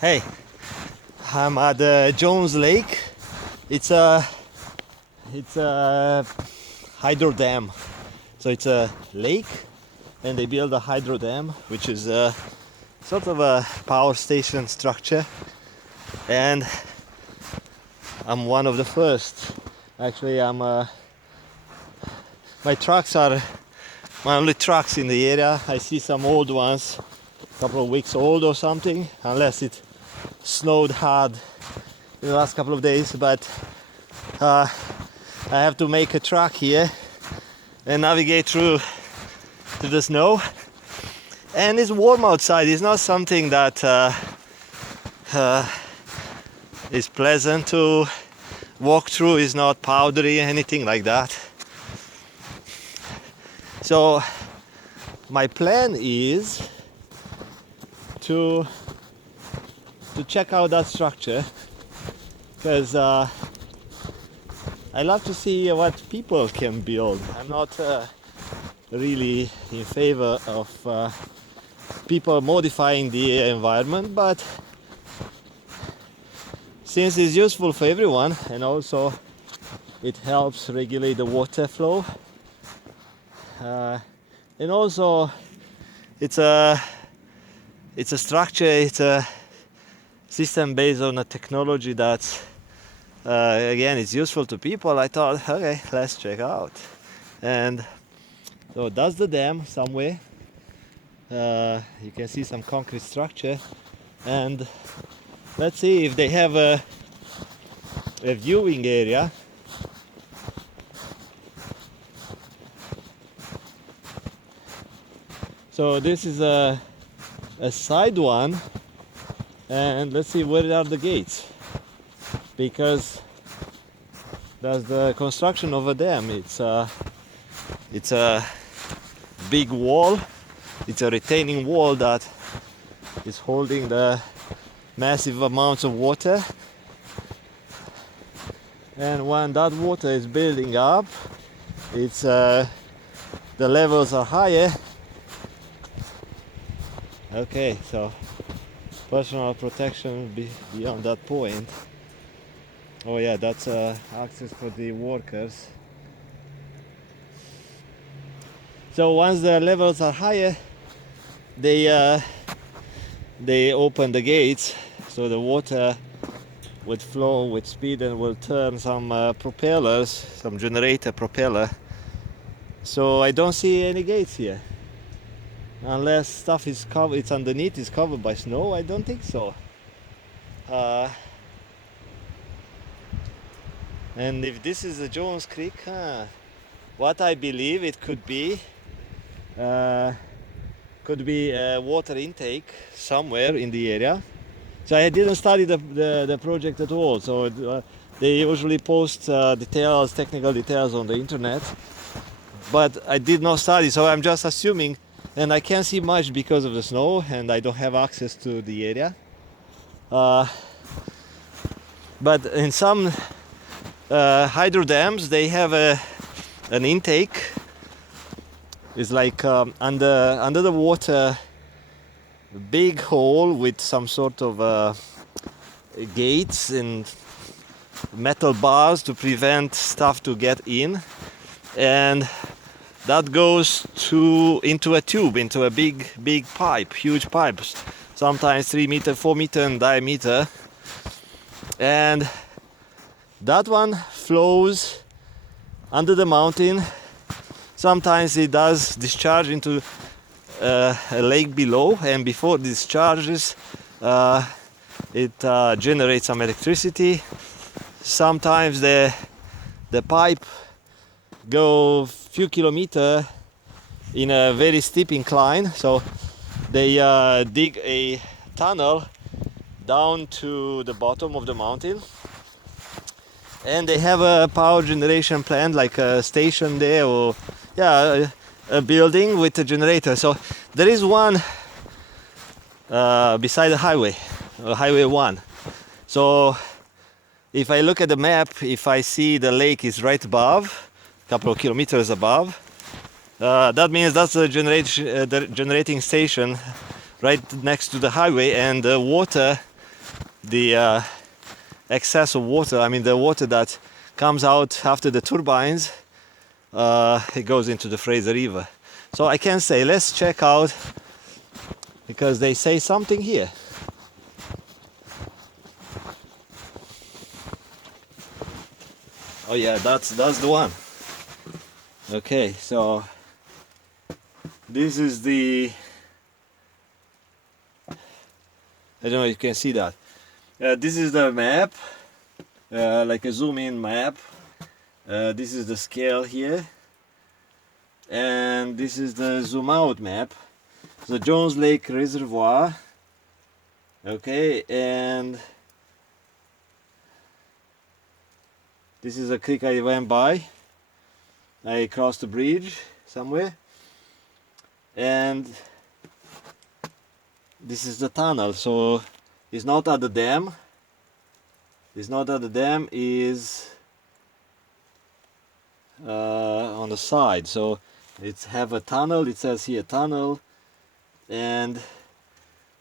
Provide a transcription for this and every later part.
Hey, I'm at Jones Lake. It's a hydro dam. So it's a lake, and they build a hydro dam, which is sort of a power station structure. And I'm one of the first. Actually, my trucks are my only trucks in the area. I see some old ones, a couple of weeks old or something, unless it snowed hard in the last couple of days. But I have to make a track here and navigate through the snow. And it's warm outside. It's not something that is pleasant to walk through. It's not powdery, anything like that. So my plan is to check out that structure, because I love to see what people can build. I'm not really in favor of people modifying the environment, but since it's useful for everyone and also it helps regulate the water flow, and also it's a structure, it's a system based on a technology that's again, it's useful to people. I thought, okay, let's check out. And so that's the dam somewhere. You can see some concrete structure, and let's see if they have a viewing area. So this is a side one, and let's see where are the gates, because that's the construction of a dam. It's a big wall. It's a retaining wall that is holding the massive amounts of water, and when that water is building up, it's the levels are higher. Okay, so personal protection beyond that point. Oh yeah, that's access for the workers. So once the levels are higher, they open the gates, so the water would flow with speed and will turn some propellers, some generator propeller. So I don't see any gates here. Unless stuff is covered, it's underneath, is covered by snow. I don't think so. And if this is the Jones Creek, what I believe it could be a water intake somewhere in the area. So I didn't study the project at all. So they usually post technical details on the internet, but I did not study. So I'm just assuming. And I can't see much because of the snow, and I don't have access to the area. But in some hydro dams, they have an intake. It's like under the water, a big hole with some sort of gates and metal bars to prevent stuff to get in, and that goes into a tube, into a big pipe, huge pipes, sometimes 3 meter, 4 meter in diameter, and that one flows under the mountain. Sometimes it does discharge into a lake below, and before it discharges, it generates some electricity. Sometimes the pipe go few kilometers in a very steep incline, so they dig a tunnel down to the bottom of the mountain, and they have a power generation plant, like a station there, or a building with a generator. So there is one beside the highway, highway 1. So if I look at the map, if I see the lake is right above, couple of kilometers above, that means that's the generating station right next to the highway, and the water the excess of water, I mean the water that comes out after the turbines, it goes into the Fraser River. So I can say, let's check out, because they say something here. Oh yeah, that's the one. Okay, so this is the, I don't know if you can see that. This is the map, like a zoom in map. This is the scale here, and this is the zoom out map. The Jones Lake Reservoir. Okay, and this is a creek I went by. I crossed the bridge somewhere, and this is the tunnel. So it's not at the dam. It's not at the dam. Is on the side. So it's have a tunnel. It says here tunnel, and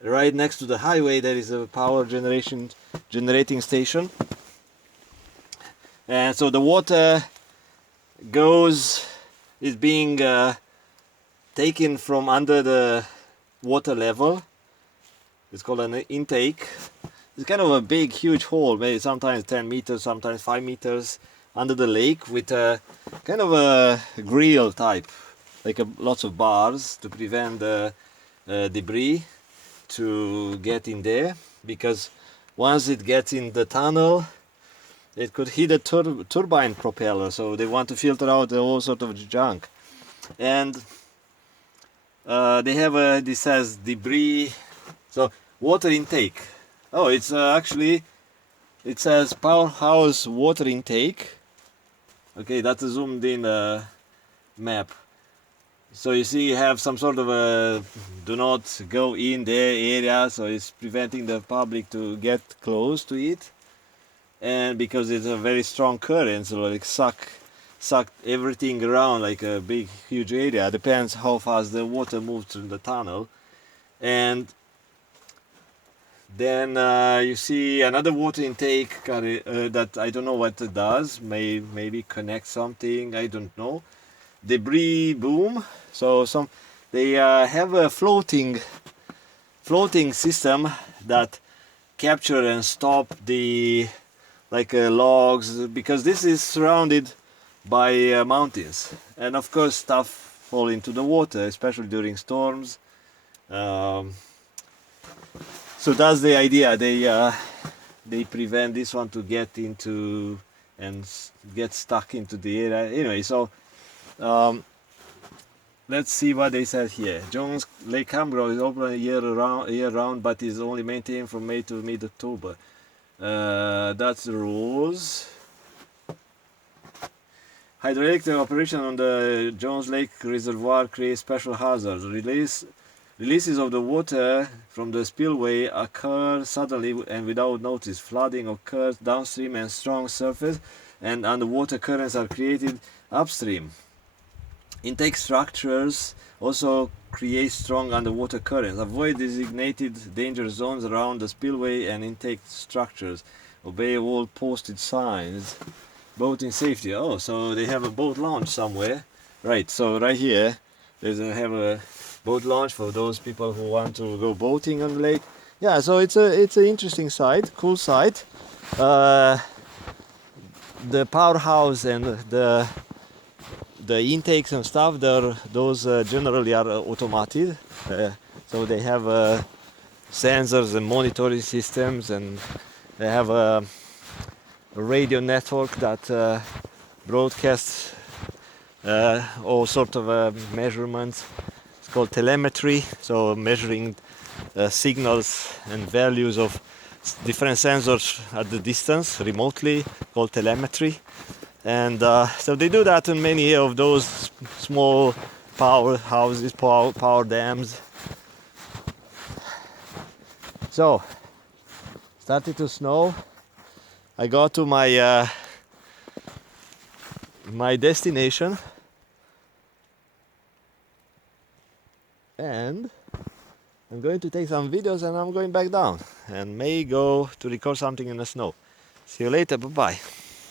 right next to the highway there is a power generating station. And so the water is being taken from under the water level. It's called an intake. It's kind of a big, huge hole, maybe sometimes 10 meters, sometimes 5 meters under the lake, with a kind of a grill type, like lots of bars to prevent the debris to get in there, because once it gets in the tunnel, it could hit a turbine propeller, so they want to filter out all sort of junk. And they have this says debris, so water intake. Oh, it's actually, it says powerhouse water intake. Okay, that's a zoomed in map. So you see you have some sort of a do not go in there area, so it's preventing the public to get close to it. And because it's a very strong current, so like suck everything around, like a big huge area. Depends how fast the water moves through the tunnel. And then you see another water intake that I don't know what it does. Maybe connect something, I don't know. Debris boom. So they have a floating system that capture and stop the logs, because this is surrounded by mountains, and of course stuff fall into the water, especially during storms. So that's the idea. They prevent this one to get into and get stuck into the area. Anyway, so let's see what they said here. Jones Lake Campground is open year round, but is only maintained from May to mid-October. That's the rules. Hydroelectric operation on the Jones Lake Reservoir creates special hazards. Releases of the water from the spillway occur suddenly and without notice. Flooding occurs downstream, and strong surface and underwater currents are created upstream. Intake structures also create strong underwater currents. Avoid designated danger zones around the spillway and intake structures. Obey all posted signs. Boating safety. Oh, so they have a boat launch somewhere. Right, so right here, they have a boat launch for those people who want to go boating on the lake. Yeah, so it's an interesting site, cool site. The powerhouse and the intakes and stuff, those generally are automated. So they have sensors and monitoring systems, and they have a radio network that broadcasts all sort of measurements. It's called telemetry, so measuring signals and values of different sensors at the distance remotely, called telemetry. And so they do that in many of those small powerhouses, power dams. So started to snow. I got to my my destination, and I'm going to take some videos and I'm going back down and may go to record something in the snow. See you later, bye bye.